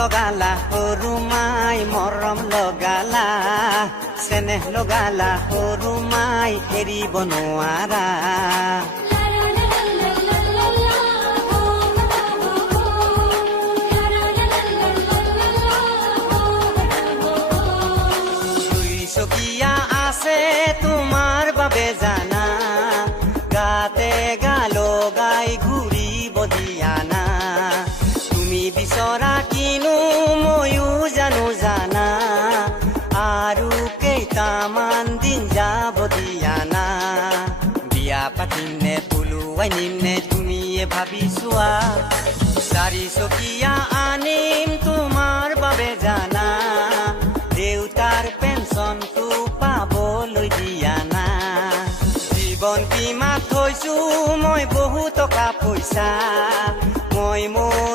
লগালা সৰু মাই মৰম লগালা চেনেহ লগালা সৰু মাই এৰিব নোৱাৰা চকিয়া আছে তোমাৰ বাবে জানা গাতে গালো গাই ঘূৰিব দিয়া না তুমি বিচৰা কিনো ময়ো জানো জানা আৰু কেইটামান দিন যাব দিয়া না বিয়া পাতিম নে পলুৱাই নিম নে তুমিয়ে ভাবি চোৱা চাৰিচকীয়া আনিম তোমাৰ বাবে জানা দেউতাৰ পেঞ্চনটো পাবলৈ দিয়া না জীৱন বীমাত থৈছো মই বহু টকা পইচা মই মোৰ